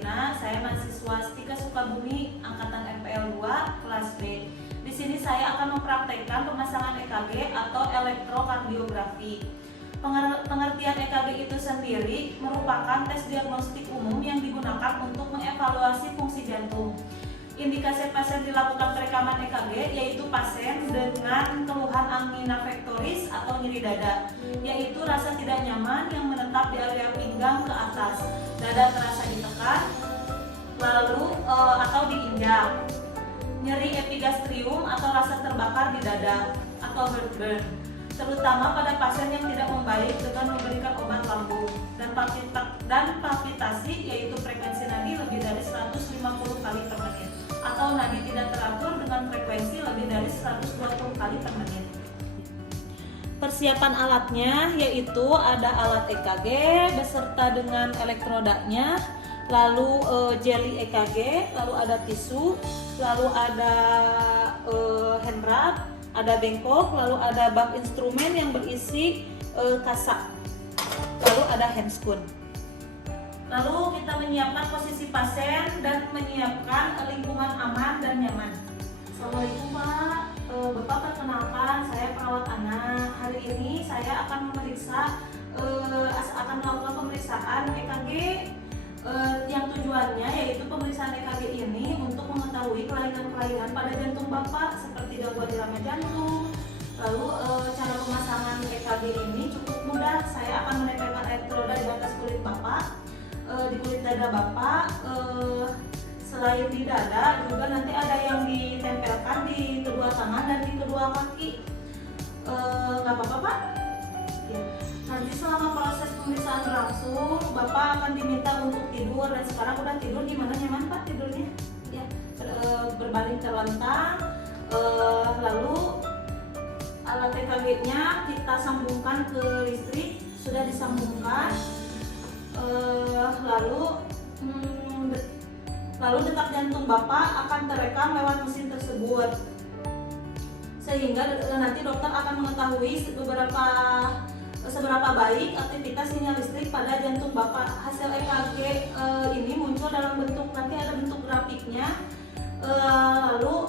Kristina, saya mahasiswa Stika Sukabumi angkatan FPL 2 kelas B. Di sini saya akan mempraktekkan pemasangan EKG atau elektrokardiografi. Pengertian EKG itu sendiri merupakan tes diagnostik umum yang digunakan untuk mengevaluasi fungsi jantung. Indikasi pasien dilakukan perekaman EKG yaitu pasien dengan keluhan angina pectoris atau nyeri dada, yaitu rasa tidak nyaman yang menetap di area pinggang ke atas, dada terasa ditekan, lalu atau diinjak, nyeri epigastrium atau rasa terbakar di dada atau heartburn, terutama pada pasien yang tidak membaik dengan memberikan obat lambung, dan palpitasi yaitu frekuensi nadi lebih dari 150 kali per menit atau nadi tidak teratur dengan frekuensi lebih dari 120 kali per menit. Persiapan alatnya yaitu ada alat EKG beserta dengan elektrodanya, lalu jeli EKG, lalu ada tisu, lalu ada hand wrap, ada bengkok, lalu ada bak instrumen yang berisi kasak, lalu ada handscoon. Lalu kita menyiapkan posisi pasien dan menyiapkan lingkungan aman dan nyaman. Assalamualaikum Pak, Bapak perkenalkan, saya perawat anak. Hari ini saya akan melakukan pemeriksaan EKG yang tujuannya yaitu pemeriksaan EKG ini untuk mengetahui kelainan-kelainan pada jantung Bapak seperti gangguan irama jantung. Lalu cara pemasangan EKG ini cukup mudah. Saya akan menempelkan elektroda di atas kulit Bapak, di kulit dada Bapak. Selain di dada juga nanti ada yang ditempelkan di kedua tangan dan di kedua kaki. Nggak apa-apa Pak? Ya. Nanti selama proses pemeriksaan berlangsung, Bapak akan diminta untuk tidur, dan sekarang udah tidur. Gimana, nyaman Pak tidurnya? Ya, berbaring terlentang. Lalu alat EKG-nya kita sambungkan ke listrik, sudah disambungkan. Lalu detak jantung Bapak akan terekam lewat mesin tersebut, sehingga nanti dokter akan mengetahui seberapa baik aktivitas sinyal listrik pada jantung Bapak. Hasil EKG ini muncul dalam bentuk, nanti ada bentuk grafiknya, lalu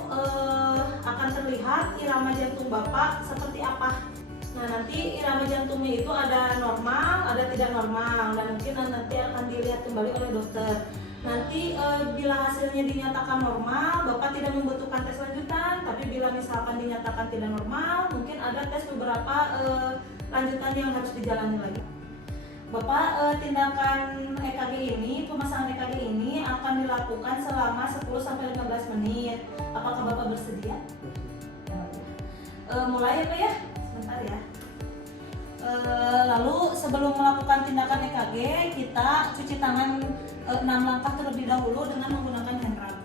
akan terlihat irama jantung Bapak seperti apa. Nah, nanti irama jantungnya itu ada normal, ada tidak normal, dan mungkin nanti akan dilihat kembali oleh dokter. Nanti bila hasilnya dinyatakan normal, Bapak tidak membutuhkan tes lanjutan. Tapi bila misalkan dinyatakan tidak normal, mungkin ada tes beberapa lanjutan yang harus dijalani lagi. Bapak, tindakan EKG ini, pemasangan EKG ini akan dilakukan selama 10-15 menit. Apakah Bapak bersedia? Mulai ya Pak ya? Sebentar ya. Lalu sebelum melakukan tindakan EKG, kita cuci tangan 6 langkah terlebih dahulu dengan menggunakan hand wrap.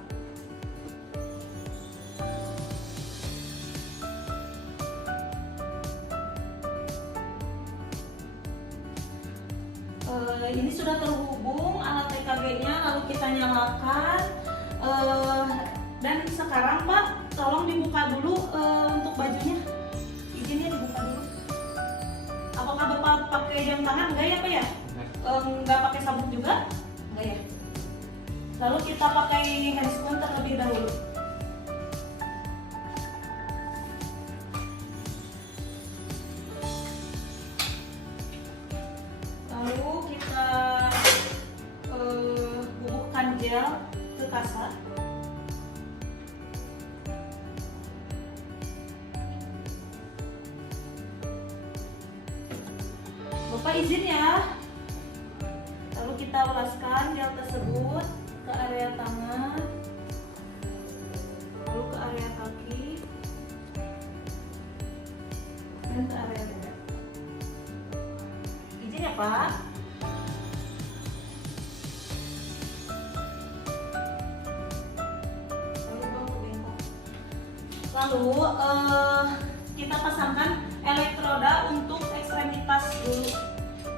Ini sudah terhubung alat EKG-nya, lalu kita nyalakan. Dan sekarang Pak, tolong dibuka dulu untuk bajunya. Izinnya dibuka dulu. Apakah Bapak pakai jam tangan? Enggak ya Pak ya? Enggak pakai sabuk juga? Enggak ya? Lalu kita pakai handscoon terlebih dahulu. Lalu kita bubuhkan gel ke kasar. Bapak izin ya. Lalu kita olaskan gel tersebut ke area tangan, lalu ke area kaki, dan ke area dada. Izin ya Pak. Lalu kita pasangkan elektroda untuk ekstremitas dulu.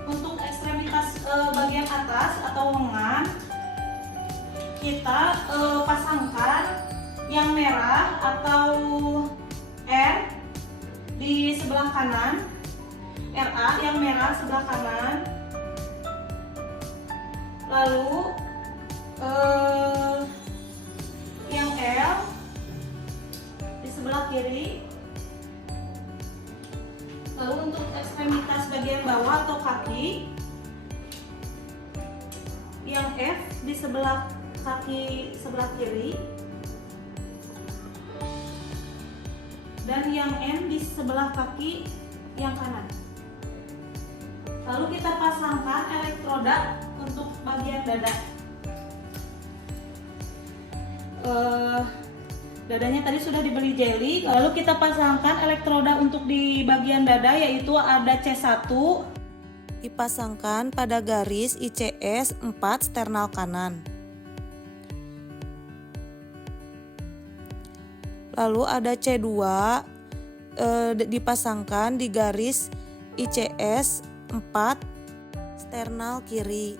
Untuk ekstremitas bagian atas atau lengan, kita pasangkan yang merah atau R di sebelah kanan, RA yang merah sebelah kanan. Lalu Yang L di sebelah kiri. Lalu untuk ekstremitas bagian bawah atau kaki, yang F di sebelah kaki sebelah kiri, dan yang M di sebelah kaki yang kanan. Lalu kita pasangkan elektroda untuk bagian dada. Dadanya tadi sudah dibeli jelly. Lalu kita pasangkan elektroda untuk di bagian dada, yaitu ada C1. Dipasangkan pada garis ICS 4 sternal kanan. Lalu ada C2 dipasangkan di garis ICS 4 sternal kiri.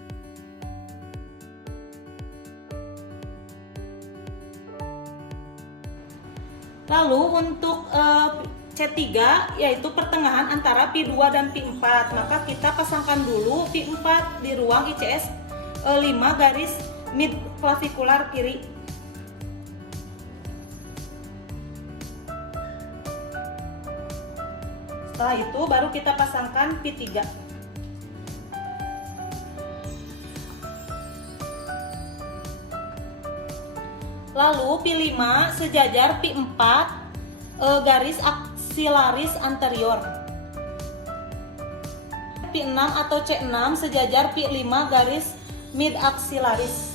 Lalu untuk C3 yaitu pertengahan antara Pi2 dan Pi4, maka kita pasangkan dulu Pi4 di ruang ICS 5 garis mid clavikular kiri. Setelah itu baru kita pasangkan Pi3. Lalu Pi5 sejajar Pi4 garis aksilaris anterior. Pi6 atau C6 sejajar Pi5 garis mid aksilaris.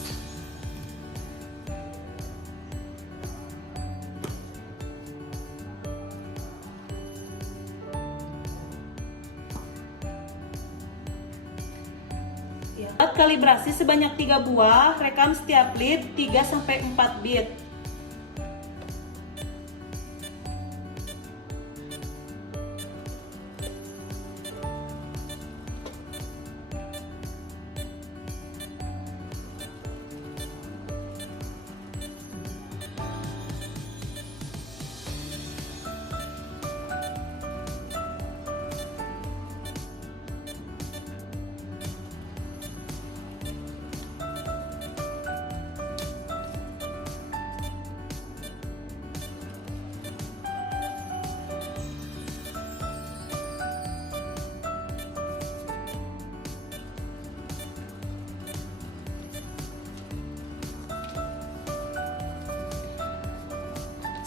Buat kalibrasi sebanyak 3 buah, rekam setiap lead 3-4 bit.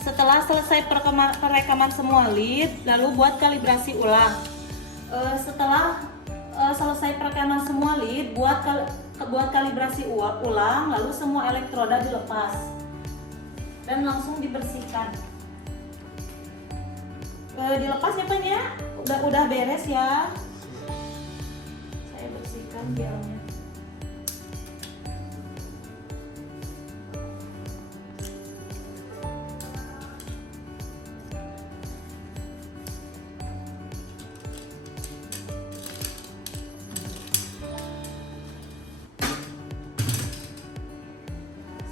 Setelah selesai perekaman semua lead, lalu buat kalibrasi ulang. Setelah selesai perekaman semua lead, buat kalibrasi ulang, lalu semua elektroda dilepas dan langsung dibersihkan. Dilepasnya Pak ya, udah beres ya. Saya bersihkan gelnya.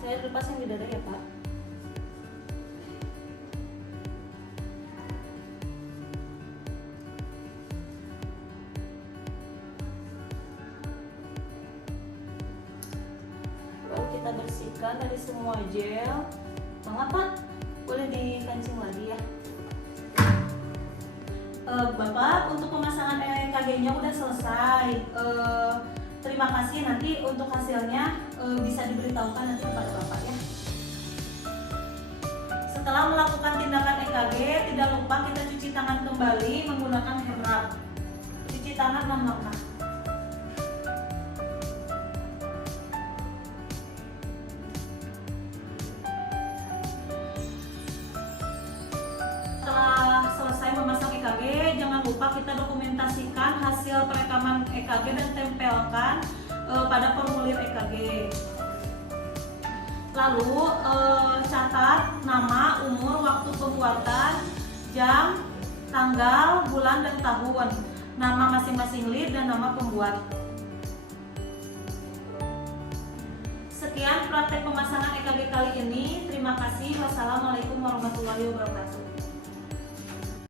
Saya lepas yang di dada ya Pak. Baru kita bersihkan dari semua gel. Mangga Pak, boleh dikancing lagi ya. Bapak, untuk pemasangan EKG-nya udah selesai. Terima kasih, nanti untuk hasilnya bisa diberitahukan nanti kepada Bapak ya. Setelah melakukan tindakan EKG, tidak lupa kita cuci tangan kembali menggunakan hand rub. Cuci tangan 6 langkah. Setelah selesai memasang EKG, jangan lupa kita dokumentasikan hasil perekaman EKG dan tempelkan pada formulir EKG. Lalu catat nama, umur, waktu pembuatan, jam, tanggal, bulan, dan tahun, nama masing-masing lead dan nama pembuat. Sekian praktek pemasangan EKG kali ini. Terima kasih. Wassalamualaikum warahmatullahi wabarakatuh.